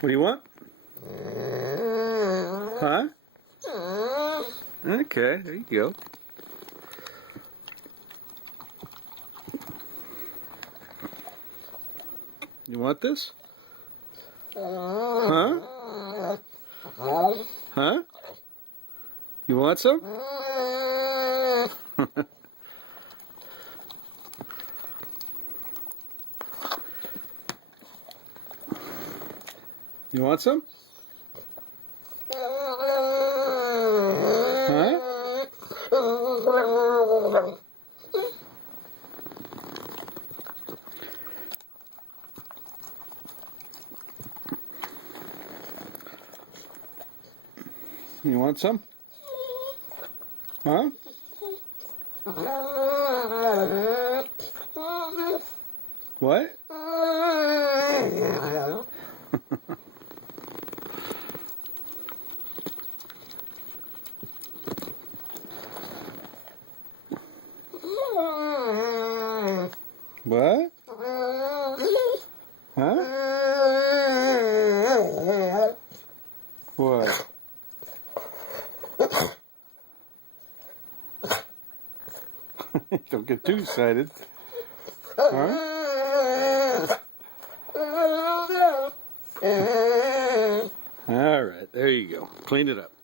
What do you want? Huh? Okay, there you go. You want this? Huh? Huh? You want some? You want some? Huh? You want some? Huh? What? What? Huh? What? Don't get too excited. Huh? All right, there you go. Clean it up.